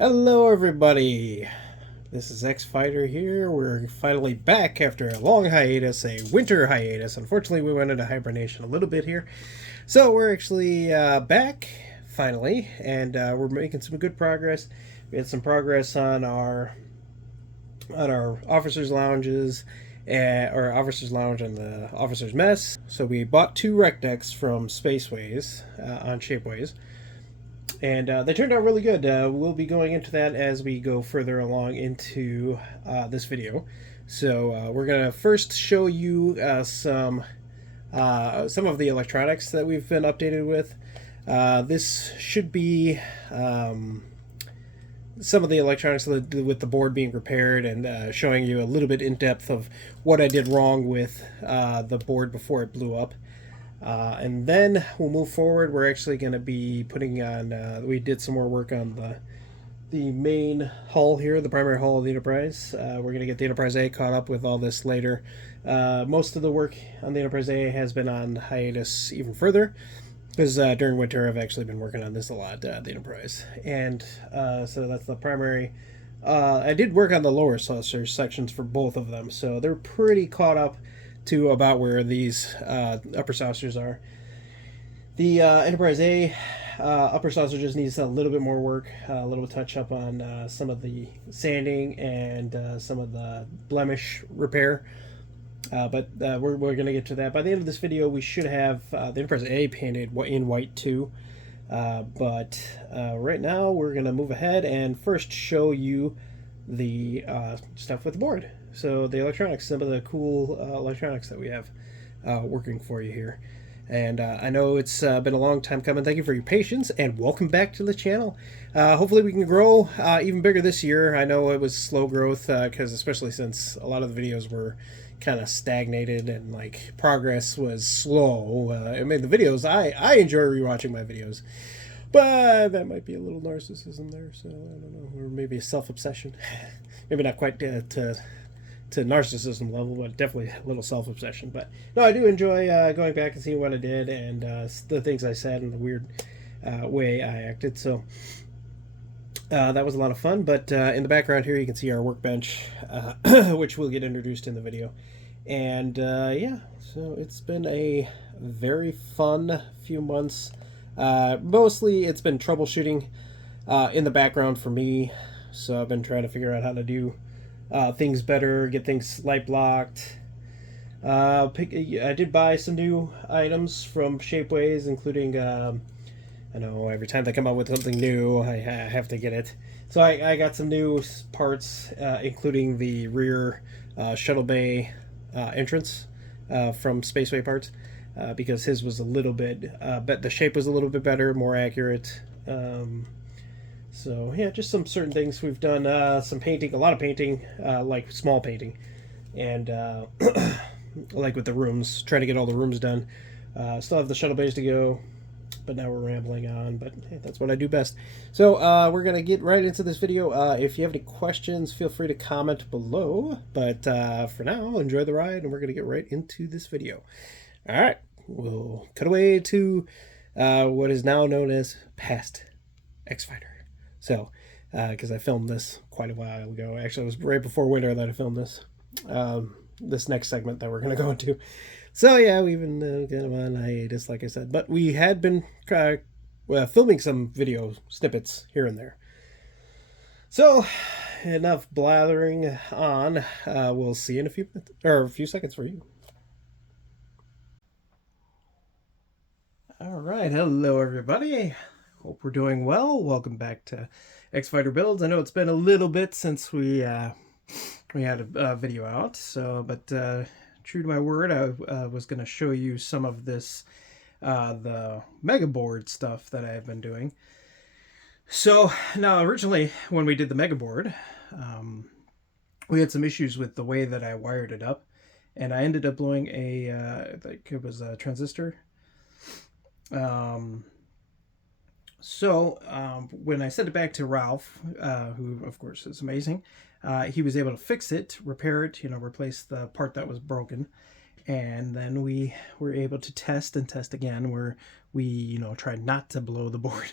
Hello everybody, this is X Fighter here. We're finally back after a long hiatus, a winter hiatus. Unfortunately, we went into hibernation a little bit here. So we're actually back, finally, and we're making some good progress. We had some progress on our officers' lounges, or officers' lounge and the officers' mess. So we bought two rec decks from Spaceways on Shapeways, and they turned out really good. We'll be going into that as we go further along into this video. So we're gonna first show you some of the electronics that we've been updated with. This should be some of the electronics with the board being repaired, and showing you a little bit in depth of what I did wrong with the board before it blew up. And then we'll move forward. We're actually going to be putting on, we did some more work on the main hull here, the primary hull of the Enterprise. We're going to get the Enterprise A caught up with all this later. Most of the work on the Enterprise A has been on hiatus even further, because during winter I've actually been working on this a lot, the Enterprise. And so that's the primary. I did work on the lower saucer sections for both of them, so they're pretty caught up to about where these upper saucers are. The Enterprise A upper saucer just needs a little bit more work, a little touch up on some of the sanding and some of the blemish repair. But we're going to get to that. By the end of this video, we should have the Enterprise A painted in white too. But right now, we're going to move ahead and first show you the stuff with the board. So the electronics, some of the cool electronics that we have working for you here. And I know it's been a long time coming. Thank you for your patience, and welcome back to the channel. Hopefully we can grow even bigger this year. I know it was slow growth, because especially since a lot of the videos were kind of stagnated and like progress was slow. I mean, the videos, I enjoy rewatching my videos, but that might be a little narcissism there, so I don't know, or maybe a self-obsession. Maybe not quite to narcissism level, but definitely a little self-obsession. But no, I do enjoy going back and seeing what I did, and the things I said and the weird way I acted. So that was a lot of fun. But in the background here, you can see our workbench, which will get introduced in the video. And yeah, so it's been a very fun few months. Mostly it's been troubleshooting in the background for me. So I've been trying to figure out how to do things better, get things light blocked. I did buy some new items from Shapeways, including, I know every time they come out with something new, I have to get it. So I got some new parts, including the rear shuttle bay entrance from Spaceway Parts, because his was a little bit, but the shape was a little bit better, more accurate. So yeah, just some certain things we've done. Some painting, a lot of painting, like small painting, and like with the rooms, trying to get all the rooms done. Still have the shuttle bays to go, but now we're rambling on. But hey, that's what I do best. So we're gonna get right into this video. If you have any questions, feel free to comment below. But for now, enjoy the ride, and we're gonna get right into this video. All right, we'll cut away to what is now known as past X Fighter. So, because I filmed this quite a while ago. Actually, it was right before winter that I filmed this. This next segment that we're going to go into. So, yeah, we've been kind of on hiatus, like I said. But we had been filming some video snippets here and there. So, enough blathering on. We'll see you in a few seconds for you. All right. Hello, everybody. Hope we're doing well. Welcome back to X Fighter Builds. I know it's been a little bit since we had a video out, so but true to my word, I was going to show you some of this the mega board stuff that I've been doing. So now, originally when we did the mega board, we had some issues with the way that I wired it up, and I ended up blowing I think it was a transistor. So when I sent it back to Ralph, who of course is amazing, he was able to fix it, repair it, replace the part that was broken. And then we were able to test and test again, where we, tried not to blow the board.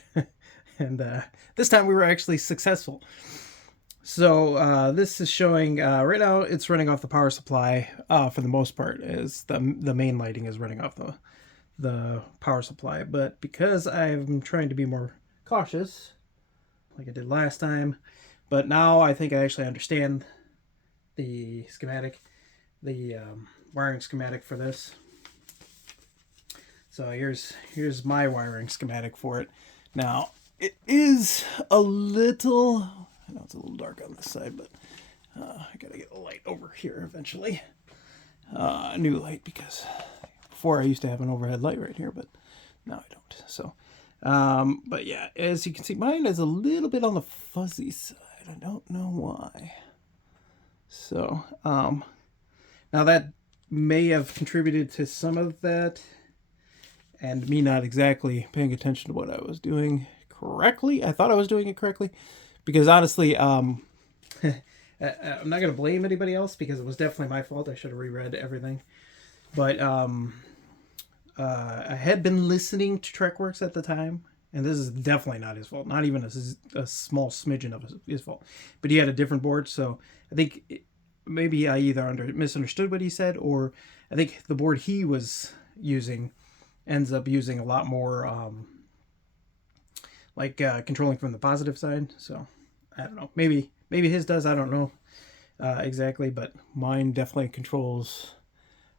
and this time we were actually successful. So this is showing right now it's running off the power supply for the most part, as the main lighting is running off the power supply. But because I'm trying to be more cautious, like I did last time, but now I think I actually understand the schematic, the wiring schematic for this. So here's my wiring schematic for it. Now it is a little, I know it's a little dark on this side, but I gotta get a light over here eventually. A new light, because before I used to have an overhead light right here, but now I don't. So, but yeah, as you can see, mine is a little bit on the fuzzy side. I don't know why. So, now that may have contributed to some of that, and me not exactly paying attention to what I was doing correctly. I thought I was doing it correctly, because honestly, I'm not going to blame anybody else, because it was definitely my fault. I should have reread everything. But I had been listening to TrekWorks at the time, and this is definitely not his fault. Not even a small smidgen of his fault. But he had a different board, so I think maybe I either misunderstood what he said, or I think the board he was using ends up using a lot more controlling from the positive side. So I don't know. Maybe his does. I don't know exactly, but mine definitely controls.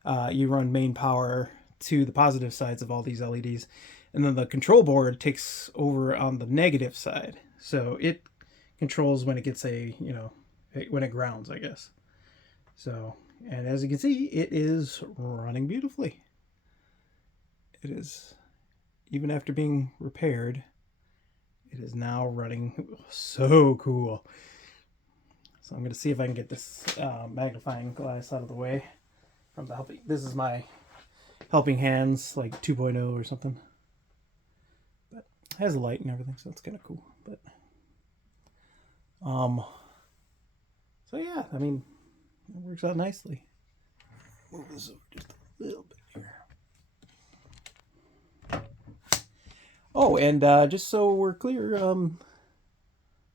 You run main power to the positive sides of all these LEDs, and then the control board takes over on the negative side. So it controls when it gets when it grounds, I guess. So, and as you can see, it is running beautifully. It is, even after being repaired, it is now running so cool. So I'm going to see if I can get this magnifying glass out of the way from the helping. This is my helping hands, like 2.0 or something. But it has a light and everything, so it's kind of cool. But so yeah, I mean, it works out nicely. Move this over just a little bit here. Oh, and just so we're clear,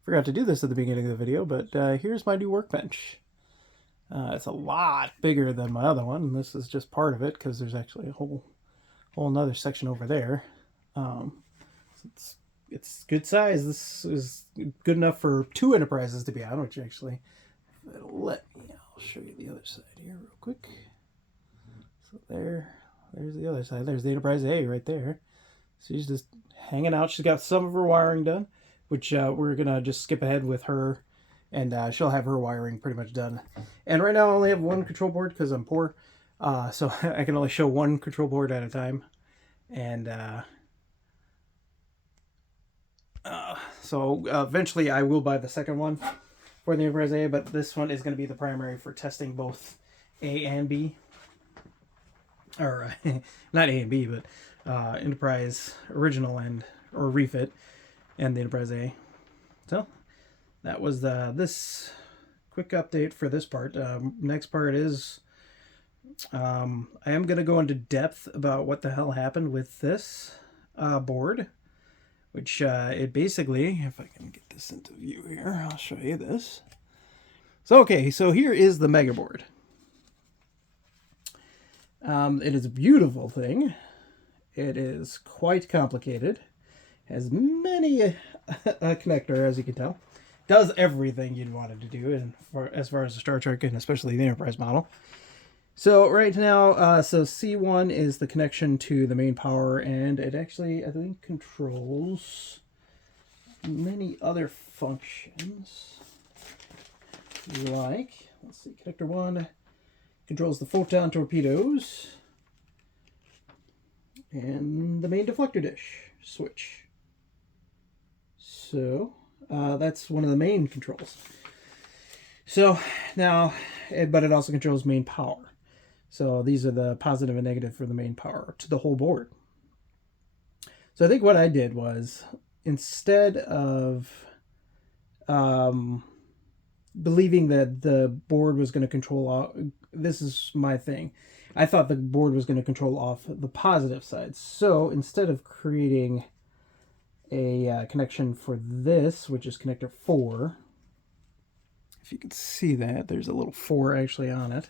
forgot to do this at the beginning of the video, but here's my new workbench. It's a lot bigger than my other one, and this is just part of it, because there's actually a whole another section over there. It's good size. This is good enough for 2 enterprises to be on, which actually, if it'll let me, I'll show you the other side here real quick. So there's the other side. There's the Enterprise A right there. So she's just hanging out. She's got some of her wiring done, which we're gonna just skip ahead with her, and she'll have her wiring pretty much done. And right now I only have one control board because I'm poor, so I can only show one control board at a time. And so eventually I will buy the second one for the Enterprise A, but this one is going to be the primary for testing both A and B. Or not A and B, but Enterprise Original or Refit and the Enterprise A. So that was this quick update for this part. Next part is I am going to go into depth about what the hell happened with this board, which it basically, if I can get this into view here, I'll show you this. So okay, so here is the mega board. It is a beautiful thing. It is quite complicated. Has many a connector, as you can tell. Does everything you'd want it to do, and as far as the Star Trek and especially the Enterprise model. So right now, so C1 is the connection to the main power, and it actually, I think, controls many other functions. Like, let's see, connector 1 controls the photon torpedoes and the main deflector dish switch. So that's one of the main controls. So now, but it also controls main power. So these are the positive and negative for the main power to the whole board. So I think what I did was, instead of believing that the board was going to control, this is my thing, I thought the board was going to control off the positive side. So instead of creating a connection for this, which is connector 4. If you can see that, there's a little 4 actually on it.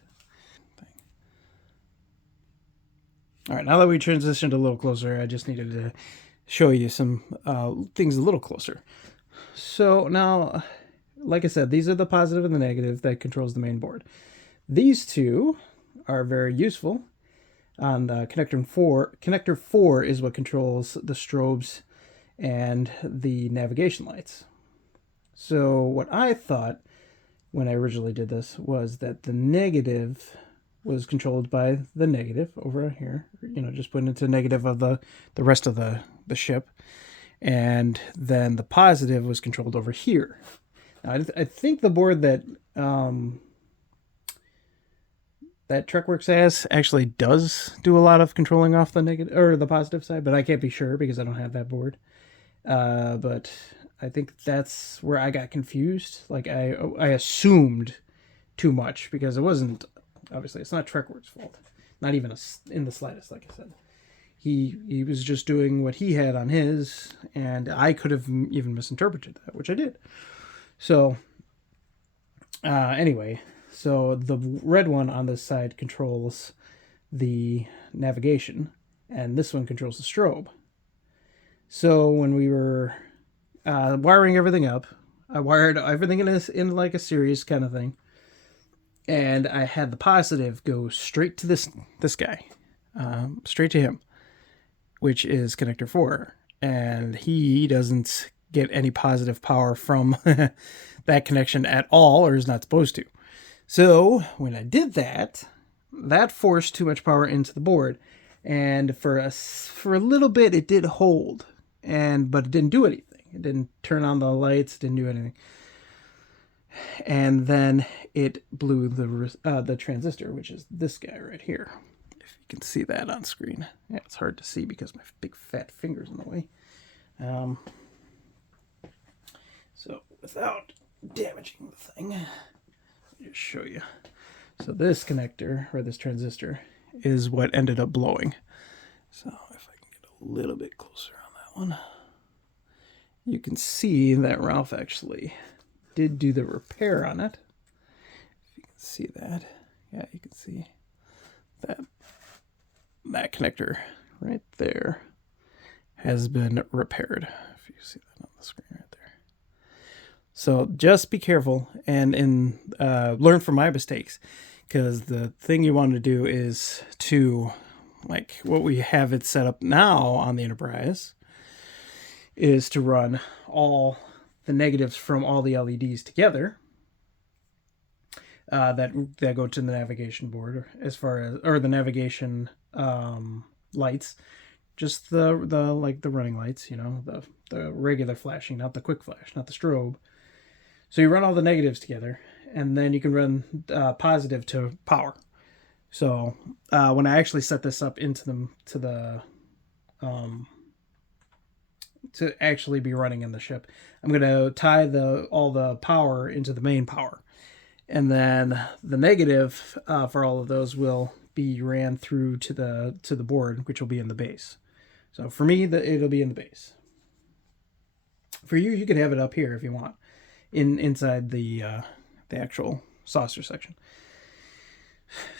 All right, now that we transitioned a little closer, I just needed to show you some things a little closer. So now, like I said, these are the positive and the negative that controls the main board. These two are very useful. On connector 4 is what controls the strobes and the navigation lights. So what I thought when I originally did this was that the negative was controlled by the negative over here, just putting it to negative of the rest of the ship, and then the positive was controlled over here. Now, I think the board that that TrekWorks has actually does do a lot of controlling off the negative or the positive side, but I can't be sure because I don't have that board. But I think that's where I got confused. Like I assumed too much because it wasn't. Obviously, it's not TrekWorks' fault. Not even in the slightest. Like I said, he was just doing what he had on his, and I could have even misinterpreted that, which I did. So anyway, so the red one on this side controls the navigation, and this one controls the strobe. So when we were wiring everything up, I wired everything in like a series kind of thing, and I had the positive go straight to this guy, straight to him, which is connector 4, and he doesn't get any positive power from that connection at all, or is not supposed to. So when I did that, that forced too much power into the board, and for a little bit it did hold, but it didn't do anything. It didn't turn on the lights, didn't do anything. And then it blew the transistor, which is this guy right here. If you can see that on screen, yeah, it's hard to see because my big fat finger's in the way. So without damaging the thing, let me just show you. So this connector or this transistor is what ended up blowing. So if I can get a little bit closer on that one, you can see that Ralph actually did do the repair on it. If you can see that, yeah, you can see that connector right there has been repaired. If you see that on the screen right there. So just be careful and learn from my mistakes, because the thing you want to do is to, like what we have it set up now on the Enterprise, is to run all the negatives from all the LEDs together that go to the navigation board, as far as, or the navigation lights, just the like the running lights, the regular flashing, not the quick flash, not the strobe. So you run all the negatives together, and then you can run positive to power. So when I actually set this up into to actually be running in the ship, I'm going to tie all the power into the main power, and then the negative for all of those will be ran through to the board, which will be in the base. So for me, it'll be in the base. For you, you can have it up here if you want, inside the actual saucer section.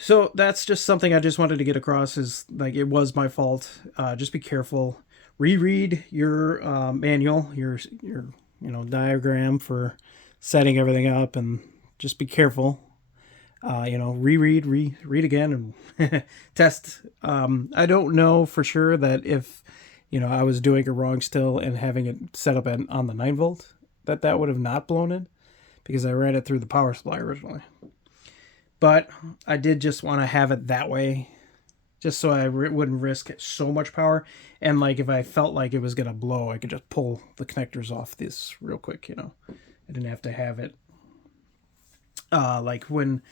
So that's just something I just wanted to get across. Is like, it was my fault. Just be careful. Reread your manual, your diagram for setting everything up, and just be careful. Read again, and test. I don't know for sure that if I was doing it wrong still and having it set up on the 9-volt, that would have not blown it, because I ran it through the power supply originally. But I did just want to have it that way, just so I wouldn't risk so much power. And like, if I felt like it was gonna blow, I could just pull the connectors off this real quick. I didn't have to have it like when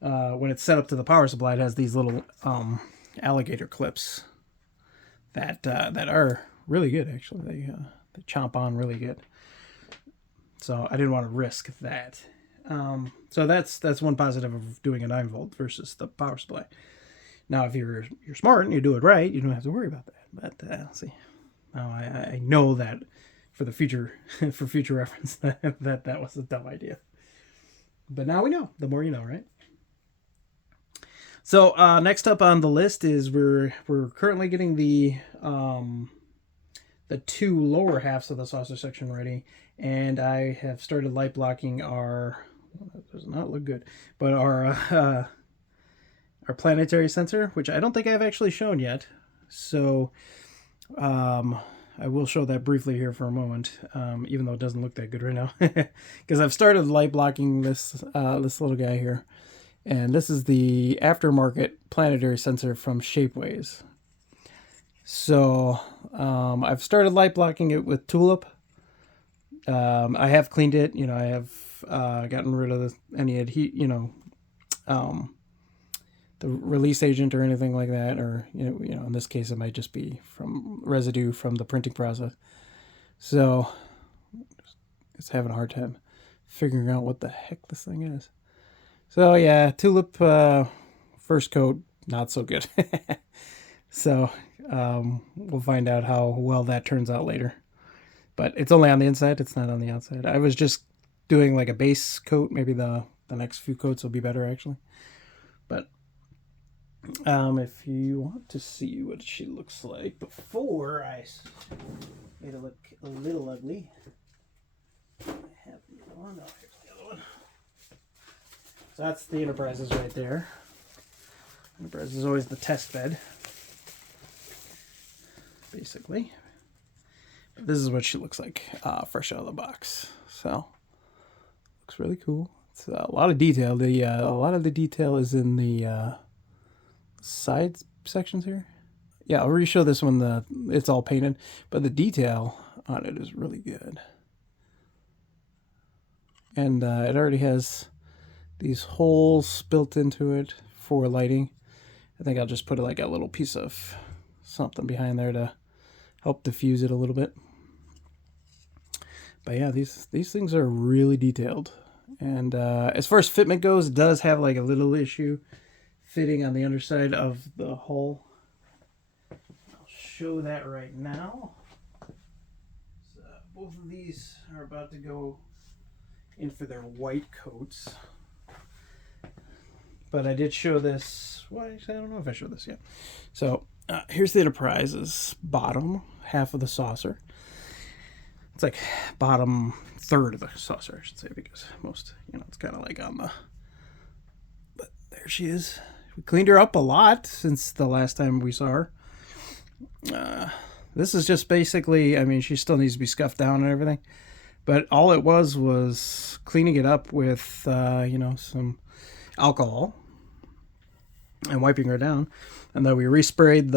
it's set up to the power supply. It has these little alligator clips that are really good. Actually, they chomp on really good. So I didn't want to risk that. So that's one positive of doing a 9-volt versus the power supply. Now, if you're smart and you do it right, you don't have to worry about that. But see, now I know that for the future for future reference that was a dumb idea. But now we know. The more you know, right? So next up on the list is we're currently getting the two lower halves of the saucer section ready, and I have started light blocking our. That does not look good, but our planetary sensor, which I don't think I've actually shown yet. So I will show that briefly here for a moment, even though it doesn't look that good right now, because I've started light blocking this little guy here. And this is the aftermarket planetary sensor from Shapeways. So I've started light blocking it with Tulip. I have cleaned it. I have gotten rid of any the release agent or anything like that. Or in this case, it might just be from residue from the printing process. So it's having a hard time figuring out what the heck this thing is. So yeah, Tulip first coat, not so good. So we'll find out how well that turns out later. But it's only on the inside, it's not on the outside. I was just doing like a base coat. Maybe the next few coats will be better actually. But if you want to see what she looks like before I made it look a little ugly, I have the other one. Oh, here's the other one. So that's the Enterprises right there. Enterprise is always the test bed, basically. But this is what she looks like fresh out of the box. So looks really cool. It's a lot of detail. A lot of the detail is in the side sections here. Yeah, I'll re-show this when it's all painted, but the detail on it is really good. And it already has these holes built into it for lighting. I think I'll just put like a little piece of something behind there to help diffuse it a little bit. But yeah, these things are really detailed. And as far as fitment goes, it does have like a little issue fitting on the underside of the hull. I'll show that right now. So both of these are about to go in for their white coats. But I did show this. Well, actually, I don't know if I showed this yet. So here's the Enterprise's bottom half of the saucer. It's like bottom third of the saucer, I should say, because most, it's kind of like on the. But there she is. We cleaned her up a lot since the last time we saw her. This is just basically, she still needs to be scuffed down and everything. But all it was cleaning it up with, some alcohol and wiping her down. And then we resprayed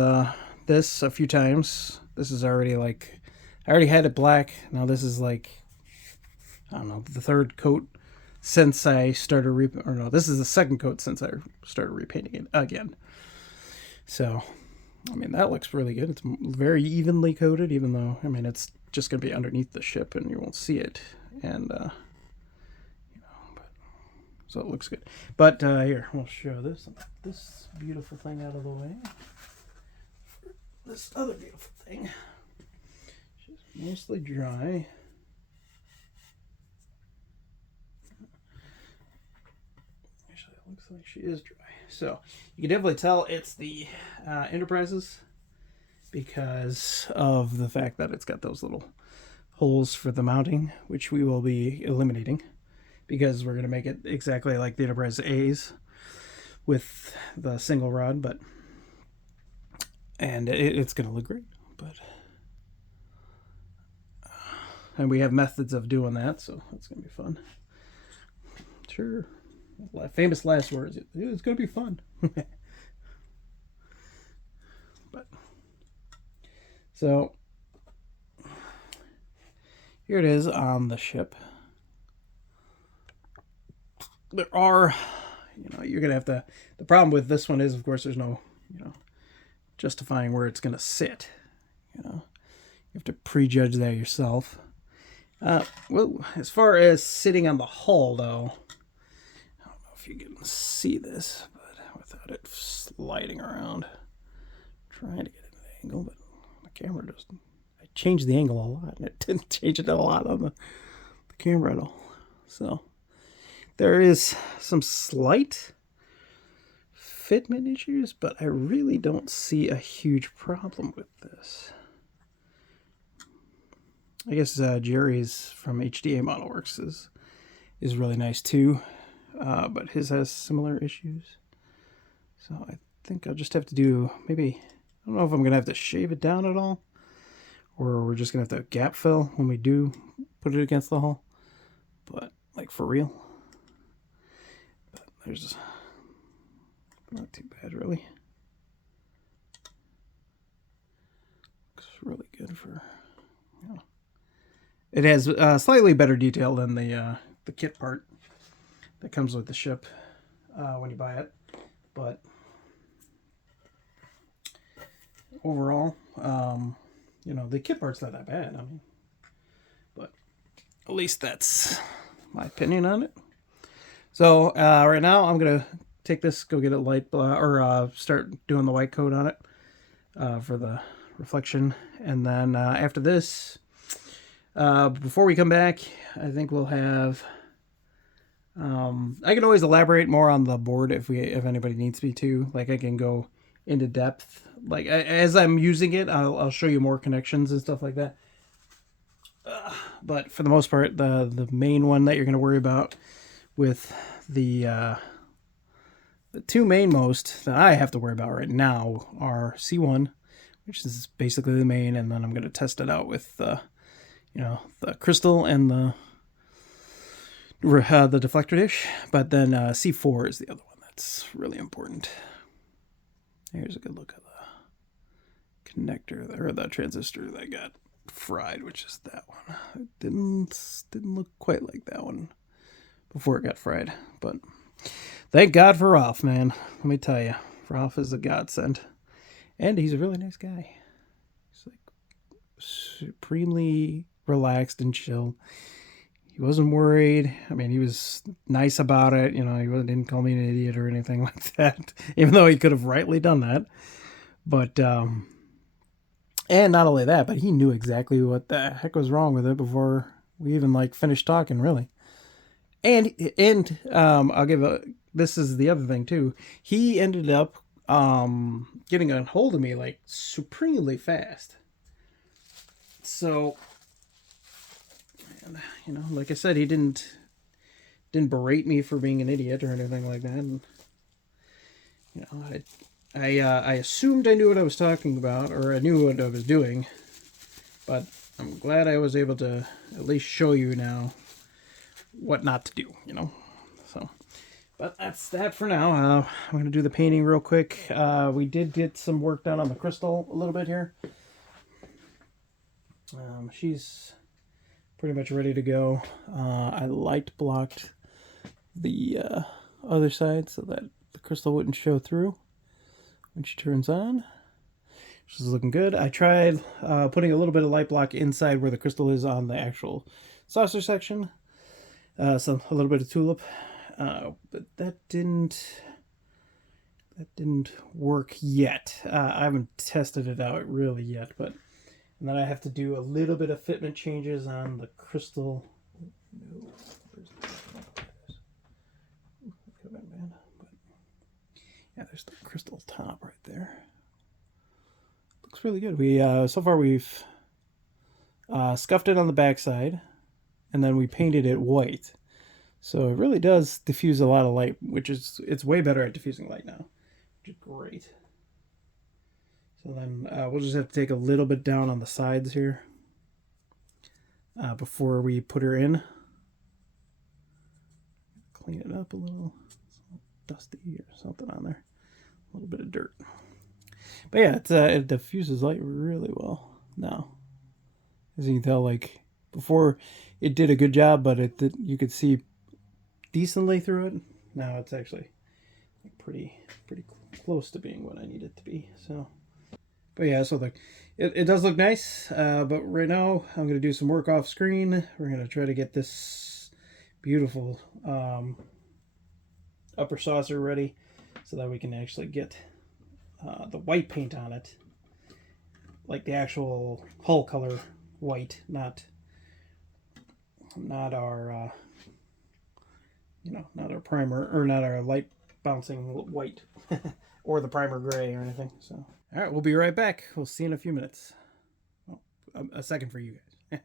this a few times. This is already I already had it black. Now this is the third coat since I started this is the second coat since I started repainting it again. So, that looks really good. It's very evenly coated, even though, it's just going to be underneath the ship and you won't see it. And, so it looks good. But here, we'll show this beautiful thing out of the way. This other beautiful thing. She's mostly dry. Actually, it looks like she is dry. So you can definitely tell it's the Enterprises because of the fact that it's got those little holes for the mounting, which we will be eliminating because we're going to make it exactly like the Enterprise A's with the single rod, and it's going to look great. But and we have methods of doing that, so that's going to be fun. Sure. Famous last words. It's going to be fun. But so here it is on the ship. There are, you're going to have to, the problem with this one is, of course, there's no, justifying where it's going to sit. You have to prejudge that yourself. Well, as far as sitting on the hull, though, I don't know if you can see this, but without it sliding around, trying to get an angle, but the camera doesn't. I changed the angle a lot. And it didn't change it a lot on the camera at all. So there is some slight fitment issues, but I really don't see a huge problem with this. I guess Jerry's from HDA Model Works is really nice too, but his has similar issues. So I think I'll just have to do maybe, I don't know if I'm gonna have to shave it down at all, or we're just gonna have to gap fill when we do put it against the hull. But like for real, but there's not too bad really. Looks really good for. Yeah. It has slightly better detail than the kit part that comes with the ship when you buy it, but overall, you know, the kit part's not that bad. I mean, but at least that's my opinion on it. So right now, I'm gonna take this, go get it light, or start doing the white coat on it for the reflection, and then after this. Before we come back, I think we'll have. I can always elaborate more on the board if anybody needs me to. Like I can go into depth. Like as I'm using it, I'll show you more connections and stuff like that. But for the most part, the main one that you're going to worry about with the two main most that I have to worry about right now are C1, which is basically the main, and then I'm going to test it out with you know, the crystal and the deflector dish. But then C4 is the other one that's really important. Here's a good look at the connector there, or the transistor that got fried, which is that one. It didn't look quite like that one before it got fried, but thank God for Ralph, man. Let me tell you, Ralph is a godsend, and he's a really nice guy. He's like supremely relaxed and chill. He wasn't worried. I mean, he was nice about it. You know, he didn't call me an idiot or anything like that, even though he could have rightly done that. But, and not only that, but he knew exactly what the heck was wrong with it before we even like finished talking, really. And I'll give this is the other thing too. He ended up getting a hold of me like supremely fast. So, you know, like I said, he didn't berate me for being an idiot or anything like that. And, you know, I assumed I knew what I was talking about, or I knew what I was doing, but I'm glad I was able to at least show you now what not to do, you know. So, but that's that for now. I'm going to do the painting real quick. We did get some work done on the crystal a little bit here. She's pretty much ready to go. I light blocked the other side so that the crystal wouldn't show through when she turns on. She's looking good. I tried putting a little bit of light block inside where the crystal is on the actual saucer section. So a little bit of tulip, but that didn't work yet. I haven't tested it out really yet, but. And then I have to do a little bit of fitment changes on the crystal. Yeah, there's the crystal top right there. Looks really good. We so far we've scuffed it on the backside, and then we painted it white. So it really does diffuse a lot of light, it's way better at diffusing light now, which is great. So then we'll just have to take a little bit down on the sides here before we put her in. Clean it up a little. It's dusty or something on there. A little bit of dirt. But yeah, it diffuses light really well now. As you can tell, like before it did a good job, but you could see decently through it. Now it's actually pretty close to being what I need it to be. So. But yeah, so it does look nice, but right now I'm going to do some work off screen. We're going to try to get this beautiful upper saucer ready so that we can actually get the white paint on it like the actual hull color white, not our not our primer, or not our light bouncing white or the primer gray or anything. So all right, we'll be right back. We'll see you in a few minutes. Oh, a second for you guys.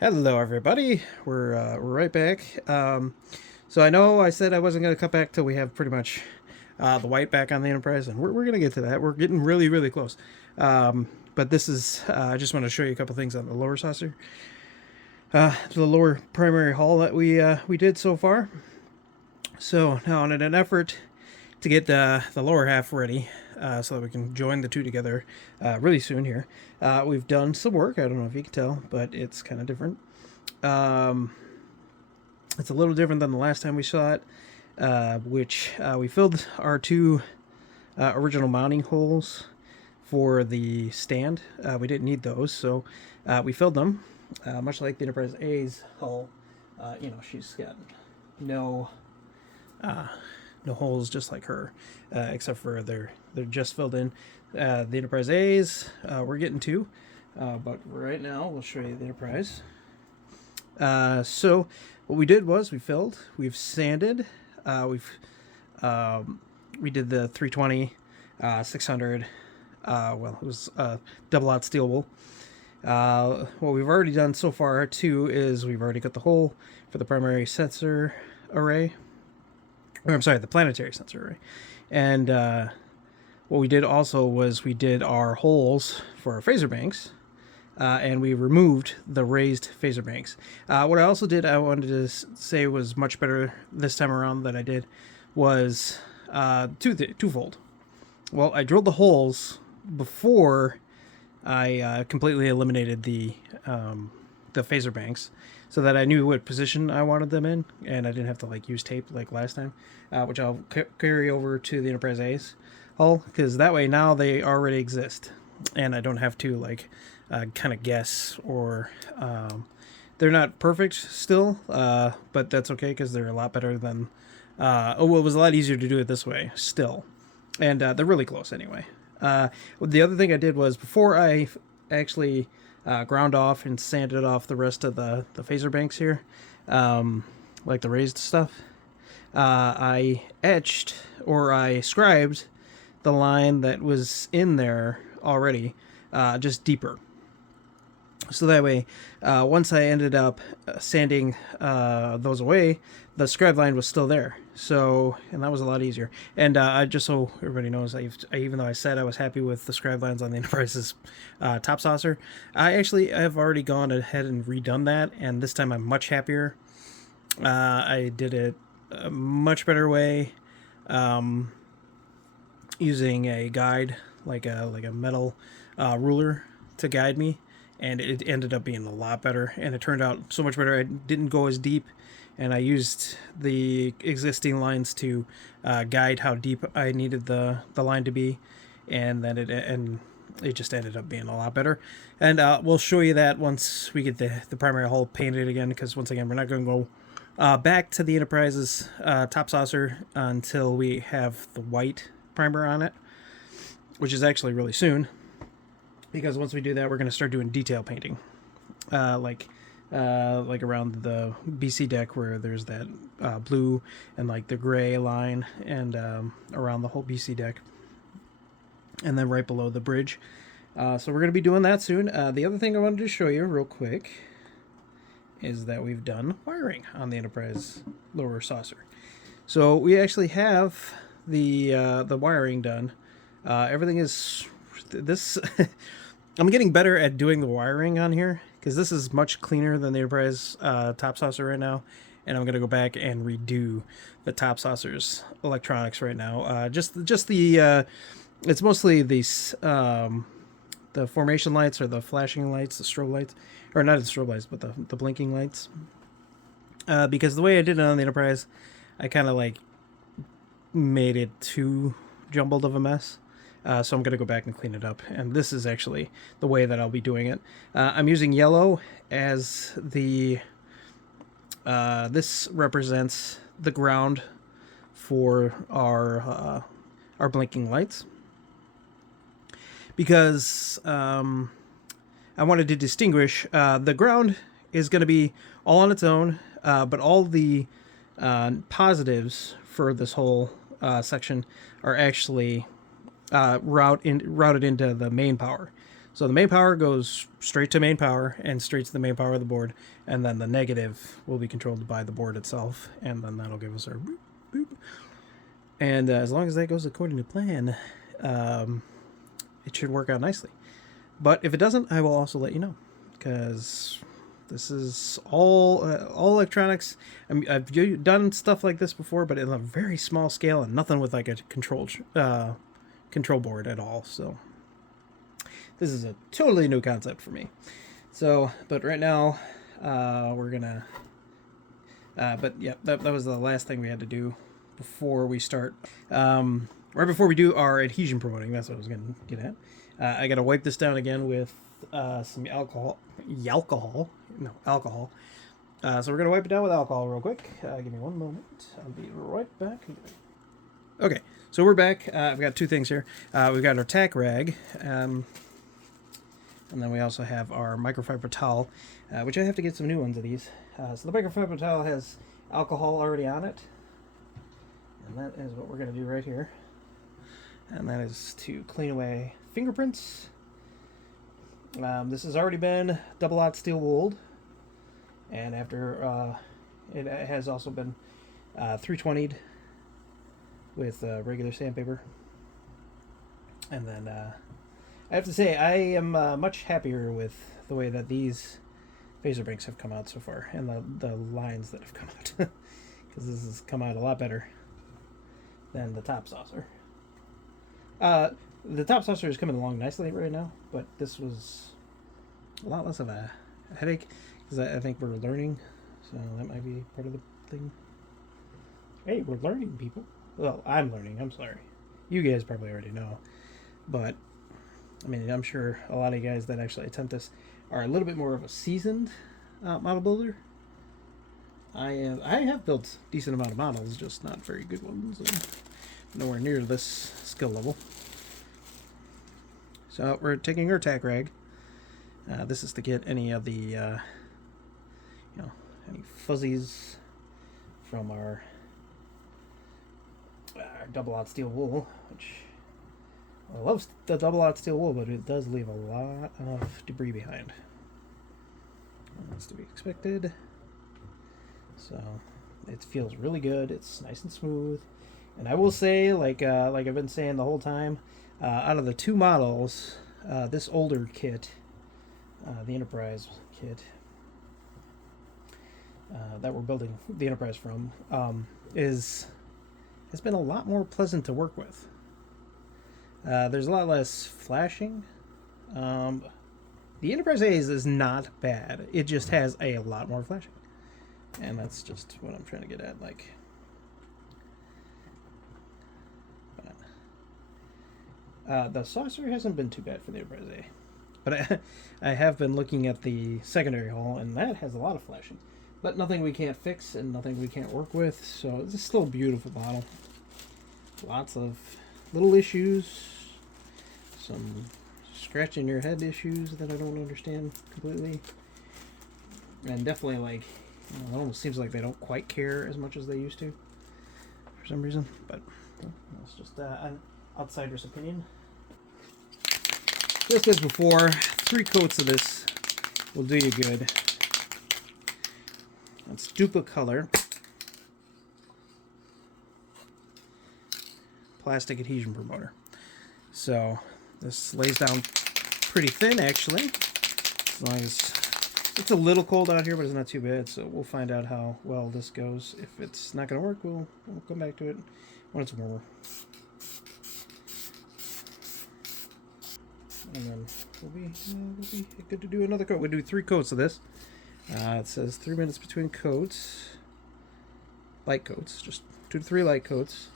Hello, everybody. We're right back. So I know I said I wasn't going to cut back till we have pretty much the white back on the Enterprise, and we're going to get to that. We're getting really, really close. But this is, I just want to show you a couple things on the lower saucer. The lower primary hull that we did so far. So now, in an effort to get the lower half ready, so that we can join the two together really soon here, we've done some work. I don't know if you can tell, but it's kind of different. It's a little different than the last time we saw it, which we filled our two original mounting holes for the stand. We didn't need those, so we filled them, much like the Enterprise A's hull. She's got no holes, just like her, except for they're just filled in. The Enterprise A's, we're getting two, but right now we'll show you the Enterprise. So what we did was we've sanded, we did the 320, 600. Well, it was double out steel wool. What we've already done so far too is we've already got the hole for the primary sensor array. Or, I'm sorry, the planetary sensor array. And what we did also was we did our holes for our phaser banks. And we removed the raised phaser banks. What I also did, I wanted to say was much better this time around than I did, was twofold. Well, I drilled the holes before I completely eliminated the phaser banks, so that I knew what position I wanted them in, and I didn't have to use tape like last time, which I'll carry over to the Enterprise A's hull, because that way now they already exist, and I don't have to kind of guess, or they're not perfect still, but that's okay because they're a lot better than it was a lot easier to do it this way still, and they're really close anyway. The other thing I did was, before I actually ground off and sanded off the rest of the phaser banks here, like the raised stuff, I etched, or I scribed the line that was in there already, just deeper. So that way, once I ended up sanding those away, the scribe line was still there. So, and that was a lot easier. And just so everybody knows, even though I said I was happy with the scribe lines on the Enterprise's top saucer, I have already gone ahead and redone that, and this time I'm much happier. I did it a much better way, using a guide, like a metal ruler to guide me. And it ended up being a lot better, and it turned out so much better. I didn't go as deep, and I used the existing lines to guide how deep I needed the line to be, and then it just ended up being a lot better. And we'll show you that once we get the primary hull painted again, because once again, we're not going to go back to the Enterprise's top saucer until we have the white primer on it, which is actually really soon. Because once we do that, we're going to start doing detail painting, like around the BC deck, where there's that blue and the gray line, and around the whole BC deck, and then right below the bridge. So we're going to be doing that soon. The other thing I wanted to show you real quick is that we've done wiring on the Enterprise lower saucer. So we actually have the wiring done. Everything is this. I'm getting better at doing the wiring on here, because this is much cleaner than the Enterprise top saucer right now, and I'm going to go back and redo the top saucer's electronics right now. Just the it's mostly the formation lights, or the flashing lights, the strobe lights, or not the strobe lights, but the blinking lights. Because the way I did it on the Enterprise, I kind of made it too jumbled of a mess. So I'm going to go back and clean it up. And this is actually the way that I'll be doing it. I'm using yellow as the... this represents the ground for our blinking lights. because I wanted to distinguish. The ground is going to be all on its own, but all the positives for this whole section are actually routed into the main power. So the main power goes straight to main power and straight to the main power of the board, and then the negative will be controlled by the board itself, and then that'll give us our boop, boop. And as long as that goes according to plan, it should work out nicely. But if it doesn't, I will also let you know, because this is all electronics. I've done stuff like this before, but in a very small scale and nothing with like a control board at all. So this is a totally new concept for me. So, but right now, we're gonna. But yeah, that was the last thing we had to do before we start. Right before we do our adhesion promoting. That's what I was gonna get at. I gotta wipe this down again with some alcohol. Alcohol. So we're gonna wipe it down with alcohol real quick. Give me one moment. I'll be right back. Okay, so we're back. I've got two things here. We've got our tack rag, and then we also have our microfiber towel, which I have to get some new ones of these. So the microfiber towel has alcohol already on it, and that is what we're gonna do right here. And that is to clean away fingerprints. This has already been double-aught steel wooled, and after it has also been 320'd with regular sandpaper. And then I have to say I am much happier with the way that these phaser banks have come out so far, and the lines that have come out, because this has come out a lot better than the top saucer. The top saucer is coming along nicely right now, but this was a lot less of a headache, because I think we're learning, so that might be part of the thing. Hey, we're learning, people. Well, I'm learning, I'm sorry. You guys probably already know, but I mean, I'm sure a lot of you guys that actually attempt this are a little bit more of a seasoned model builder. I have built a decent amount of models, just not very good ones, and nowhere near this skill level. So we're taking our tack rag. This is to get any of the, any fuzzies from our double-aught steel wool, which I love the double-aught steel wool, but it does leave a lot of debris behind. That's to be expected. So it feels really good. It's nice and smooth. And I will say, like I've been saying the whole time, out of the two models, this older kit, the Enterprise kit, that we're building the Enterprise from, has been a lot more pleasant to work with. There's a lot less flashing. The Enterprise A is not bad. It just has a lot more flashing. And that's just what I'm trying to get at. Like, the saucer hasn't been too bad for the Enterprise A. But I have been looking at the secondary hull, and that has a lot of flashing. But nothing we can't fix and nothing we can't work with. So it's still a beautiful model. Lots of little issues. Some scratching your head issues that I don't understand completely. And definitely, like, it almost seems like they don't quite care as much as they used to for some reason. But that's just an outsider's opinion. Just as before, 3 coats of this will do you good. It's Dupa Color. Plastic adhesion promoter. So this lays down pretty thin, actually. As long as it's a little cold out here, but it's not too bad. So we'll find out how well this goes. If it's not going to work, we'll come back to it when it's warmer. And then we'll be good to do another coat. We'll do 3 coats of this. It says 3 minutes between coats. Light coats. Just 2 to 3 light coats.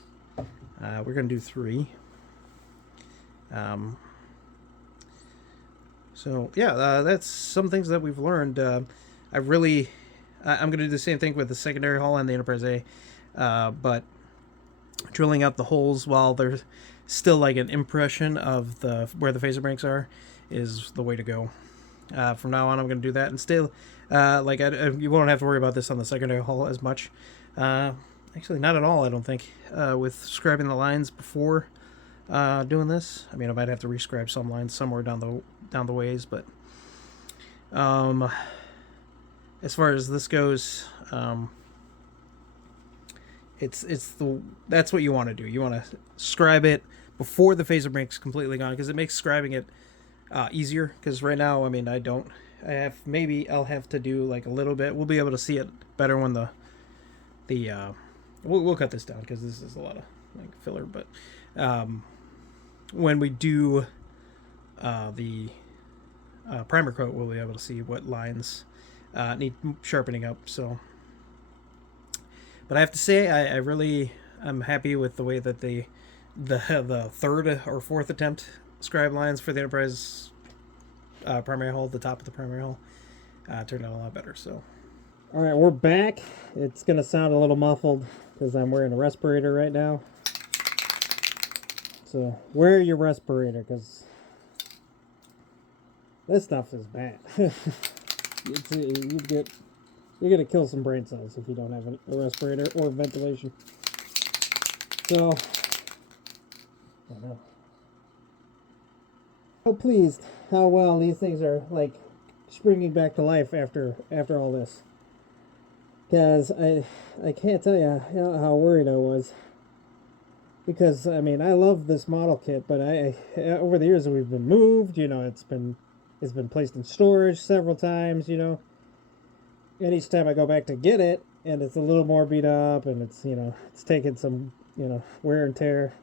We're going to do 3. So yeah, that's some things that we've learned. I'm going to do the same thing with the secondary hull and the Enterprise A. But drilling out the holes while there's still like an impression of the where the phaser banks are is the way to go. From now on, I'm going to do that, and still, you won't have to worry about this on the secondary hull as much. Actually, not at all. I don't think with scribing the lines before doing this. I mean, I might have to rescribe some lines somewhere down the ways, but as far as this goes, that's what you want to do. You want to scribe it before the phaser bank's completely gone, because it makes scribing it easier. Because right now, I mean, I'll have to do like a little bit. We'll be able to see it better when we'll cut this down because this is a lot of like filler. But when we do the primer coat, we'll be able to see what lines need sharpening up. So, but I have to say, I'm happy with the way that the third or fourth attempt scribe lines for the Enterprise primary hull, the top of the primary hull, turned out a lot better. So, all right, we're back. It's gonna sound a little muffled because I'm wearing a respirator right now. So wear your respirator because this stuff is bad. You're gonna kill some brain cells if you don't have a respirator or ventilation. So, I don't know. So pleased how well these things are like springing back to life after all this. Because I can't tell you how worried I was. Because I mean I love this model kit, but I over the years we've been moved. You know, it's been placed in storage several times. You know, and each time I go back to get it, and it's a little more beat up, and it's taken some wear and tear.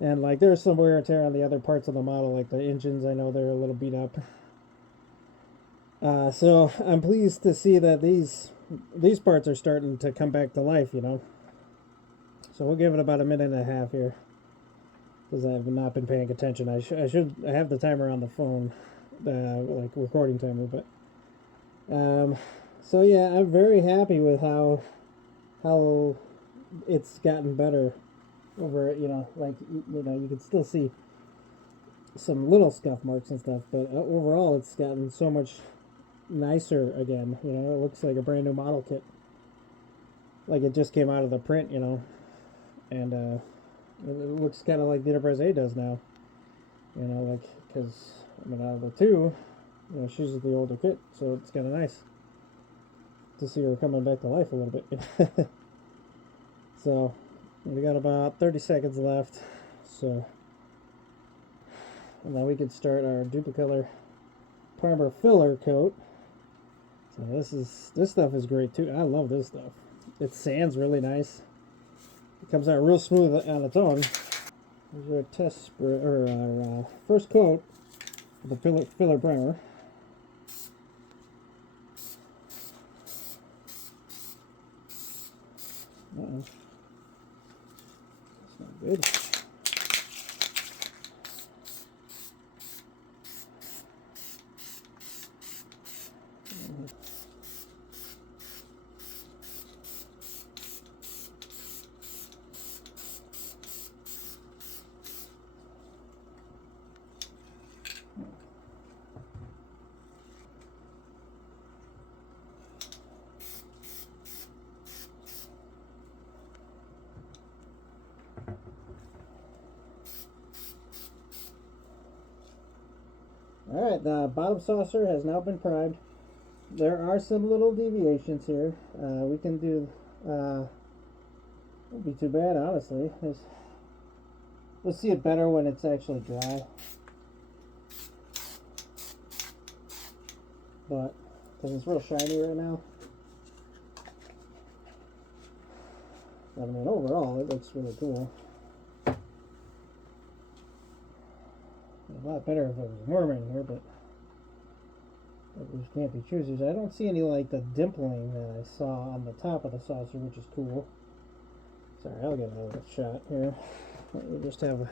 And like there's some wear and tear on the other parts of the model, like the engines. I know they're a little beat up. So I'm pleased to see that these parts are starting to come back to life. So we'll give it about a minute and a half here, because I've not been paying attention. I have the timer on the phone, like recording timer, but so yeah, I'm very happy with how it's gotten better over, you can still see some little scuff marks and stuff, but overall it's gotten so much nicer again. It looks like a brand new model kit, like it just came out of the print, and it looks kind of like the Enterprise A does now, because out of the two, she's the older kit, so it's kind of nice to see her coming back to life a little bit. So we got about 30 seconds left, so now we can start our duplicolor primer filler coat. So this stuff is great too. I love this stuff. It sands really nice. It comes out real smooth on its own. Here's our test spray, or our first coat of the filler primer. Uh-oh. That's not good. Alright, the bottom saucer has now been primed. There are some little deviations here. We can do, won't be too bad, honestly. We'll see it better when it's actually dry. But, because it's real shiny right now. But, I mean, overall, it looks really cool. A lot better if it was warmer in here, but we can't be choosers. I don't see any like the dimpling that I saw on the top of the saucer, which is cool. Sorry, I'll get another shot here. Let me just have a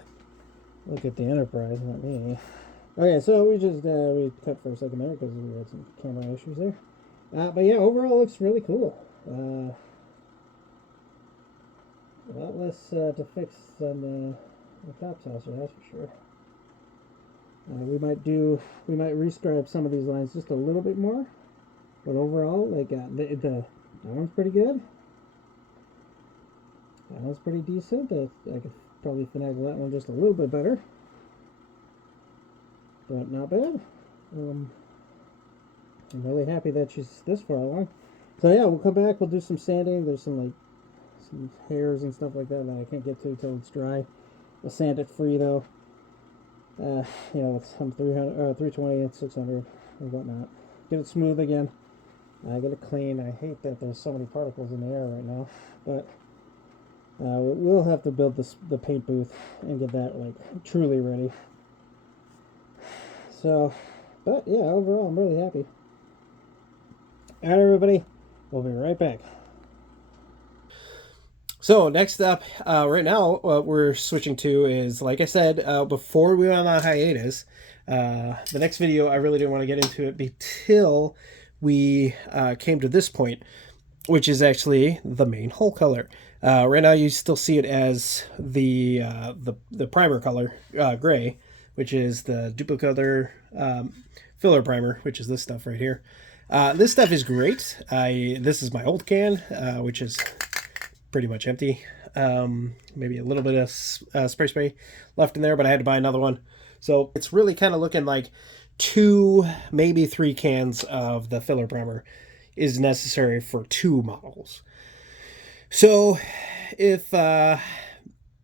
look at the Enterprise, not me. Okay, so we cut for a second there because we had some camera issues there. But yeah, overall it looks really cool. Well, less to fix than the top saucer, that's for sure. We might rescribe some of these lines just a little bit more, but overall, like that one's pretty good. That one's pretty decent. I could probably finagle that one just a little bit better, but not bad. I'm really happy that she's this far along. So yeah, we'll come back. We'll do some sanding. There's some hairs and stuff like that that I can't get to till it's dry. We'll sand it free though. With some 320 and 600 and whatnot. Get it smooth again. Get it clean. I hate that there's so many particles in the air right now, but we'll have to build the paint booth and get that like truly ready. So, but yeah, overall I'm really happy. All right, everybody, we'll be right back. So next up, right now, what we're switching to is, like I said, before we went on hiatus, the next video, I really didn't want to get into it until we came to this point, which is actually the main hull color. Right now, you still see it as the primer color, gray, which is the duplicator filler primer, which is this stuff right here. This stuff is great. This is my old can, which is pretty much empty. Maybe a little bit of spray left in there, but I had to buy another one. So it's really kind of looking like 2, maybe 3 cans of the filler primer is necessary for 2 models. So if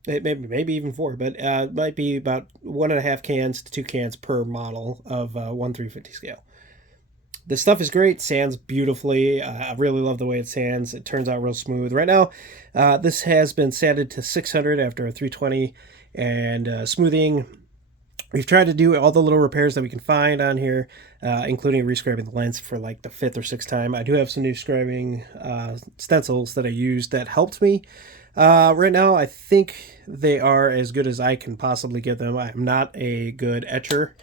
maybe even 4, but it might be about 1.5 cans to 2 cans per model of 1/350 scale. This stuff is great, sands beautifully. I really love the way it sands. It turns out real smooth. Right now, this has been sanded to 600 after a 320 and smoothing. We've tried to do all the little repairs that we can find on here, including rescribing the lens for like the 5th or 6th time. I do have some new scribing stencils that I used that helped me. Right now, I think they are as good as I can possibly get them. I'm not a good etcher,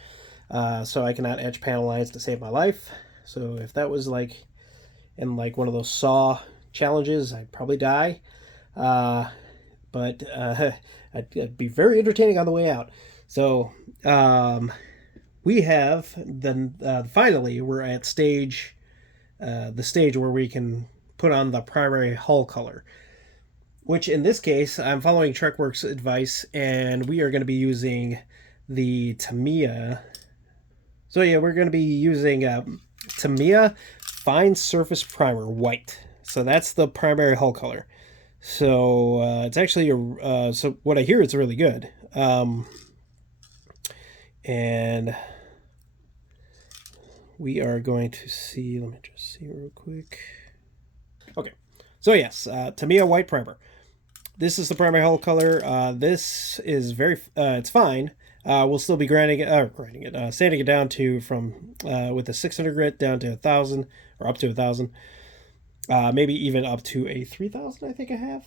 so I cannot etch panel lines to save my life. So if that was like in like one of those saw challenges, I'd probably die. But it'd be very entertaining on the way out. So we have then finally we're at the stage where we can put on the primary hull color, which in this case I'm following Trekworks advice, and we are going to be using the Tamiya. So yeah, we're going to be using Tamiya Fine Surface Primer White. So that's the primary hull color. So it's actually so what I hear is really good. And we are going to see, let me just see real quick. Okay, so yes, Tamiya White Primer. This is the primary hull color. This is it's fine. We'll still be sanding it down to with a 600 grit down to 1,000 or up to 1,000, maybe even up to a 3,000. I think I have.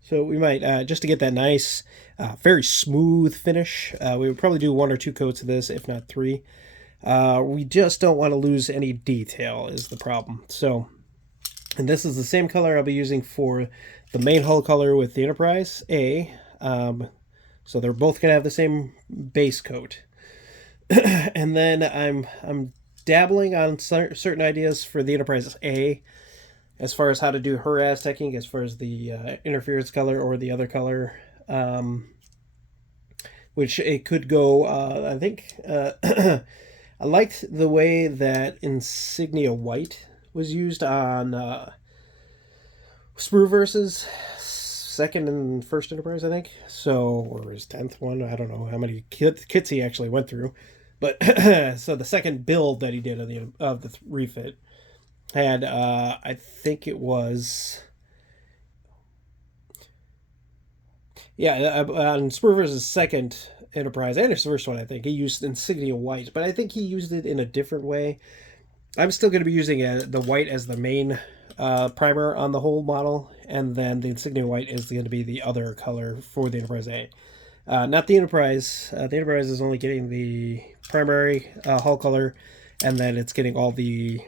So we might just to get that nice, very smooth finish. We would probably do 1 or 2 coats of this, if not 3. We just don't want to lose any detail is the problem. So, and this is the same color I'll be using for the main hull color with the Enterprise A. So they're both gonna have the same base coat. And then I'm dabbling on certain ideas for the Enterprise A, as far as how to do her Aztecing, as far as the interference color or the other color, which it could go. I think I liked the way that Insignia White was used on Sprue-Verse's 2nd and 1st Enterprise, I think. So, or his 10th one. I don't know how many kits he actually went through. But so the second build that he did of the refit had, I think it was, on Sprue-Verse's 2nd Enterprise and his 1st one, I think he used Insignia White, but I think he used it in a different way. I'm still going to be using the white as the main primer on the whole model, and then the Insignia White is going to be the other color for the Enterprise A. Not the Enterprise. The Enterprise is only getting the primary hull color, and then it's getting all the...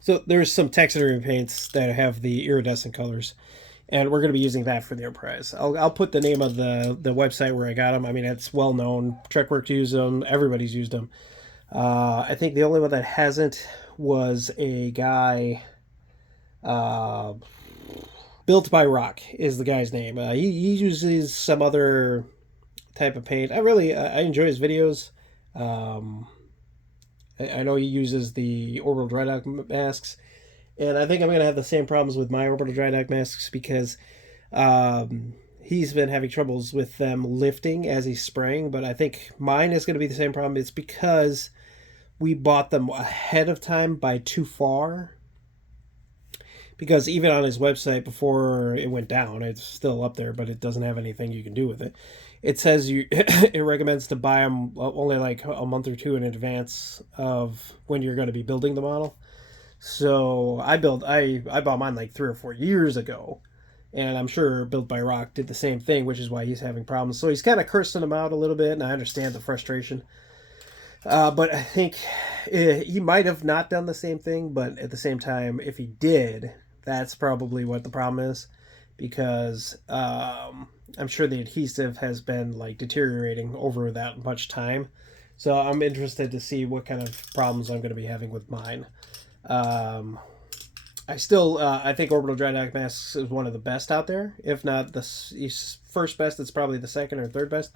So there's some taxidermy paints that have the iridescent colors, and we're going to be using that for the Enterprise. I'll put the name of the website where I got them. I mean, it's well known. Trekworks use them. Everybody's used them. I think the only one that hasn't was a guy. Uh, Built by Rock is the guy's name. He uses some other type of paint. I enjoy his videos. Um, I know he uses the orbital dry dock masks, and I think I'm gonna have the same problems with my orbital dry dock masks because he's been having troubles with them lifting as he's spraying. But I think mine is gonna be the same problem. It's because we bought them ahead of time by too far. Because even on his website before it went down, it's still up there, but it doesn't have anything you can do with it. It says you it recommends to buy them only like a month or two in advance of when you're going to be building the model. So I bought mine like 3 or 4 years ago, and I'm sure Built by Rock did the same thing, which is why he's having problems. So he's kind of cursing them out a little bit, and I understand the frustration. But I think he might have not done the same thing, but at the same time, if he did, that's probably what the problem is, because I'm sure the adhesive has been like deteriorating over that much time. So I'm interested to see what kind of problems I'm going to be having with mine. Um, I think orbital dry dock masks is one of the best out there. If not the first best, it's probably the second or third best.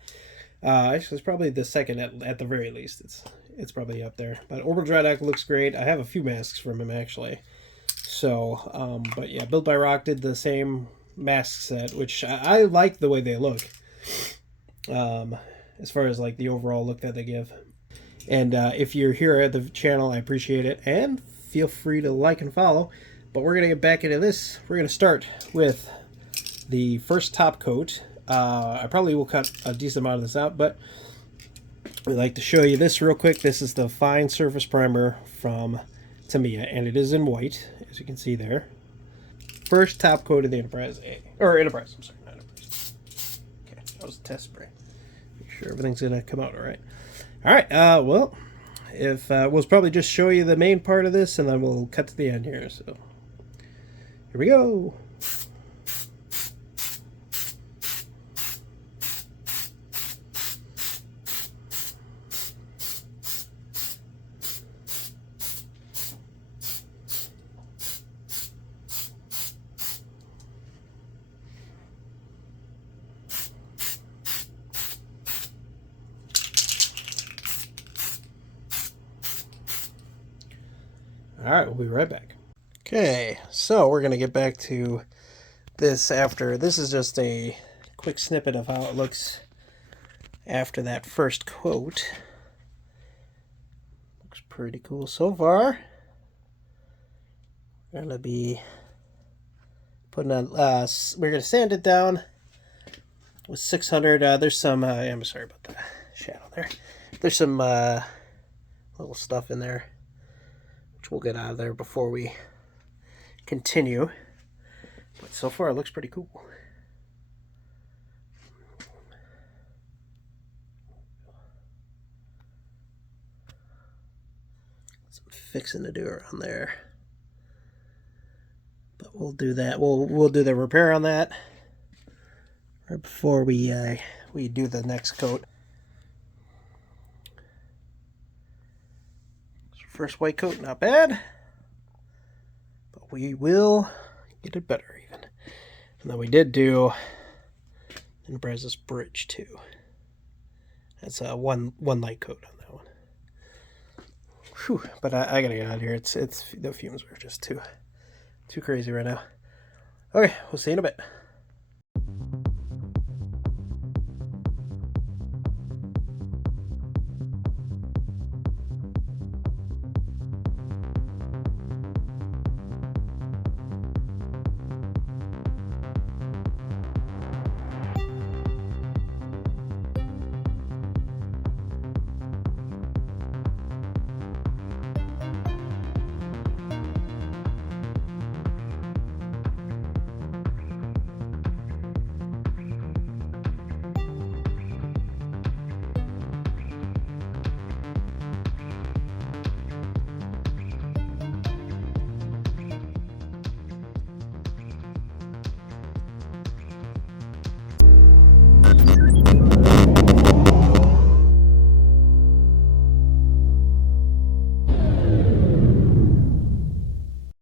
Actually, it's probably the second at the very least. It's probably up there. But orbital dry dock looks great. I have a few masks from him actually. So, but yeah, Built by Rock did the same mask set, which I like the way they look. As far as like the overall look that they give. And if you're here at the channel, I appreciate it, and feel free to like and follow. But we're gonna get back into this. We're gonna start with the first top coat. I probably will cut a decent amount of this out, but we'd like to show you this real quick. This is the Fine Surface Primer from Tamiya, and it is in white, as you can see there. First top coat of the Enterprise A. Or Enterprise, I'm sorry, not Enterprise. Okay, that was a test spray. Make sure everything's gonna come out all right. All right, well, if we'll probably just show you the main part of this, and then we'll cut to the end here. So, here we go. All right, we'll be right back. Okay, so we're going to get back to this after. This is just a quick snippet of how it looks after that first coat. Looks pretty cool so far. We're going to be putting on, we're going to sand it down with 600. There's some, I'm sorry about the shadow there. There's some little stuff in there, which we'll get out of there before we continue. But so far it looks pretty cool. Some fixing to do around there, but we'll do that. We'll do the repair on that right before we do the next coat. First white coat, not bad, but we will get it better even. And then we did do Enterprise's bridge too. That's one light coat on that one. Whew, but I gotta get out of here. It's the fumes are just too crazy right now. Okay, we'll see you in a bit.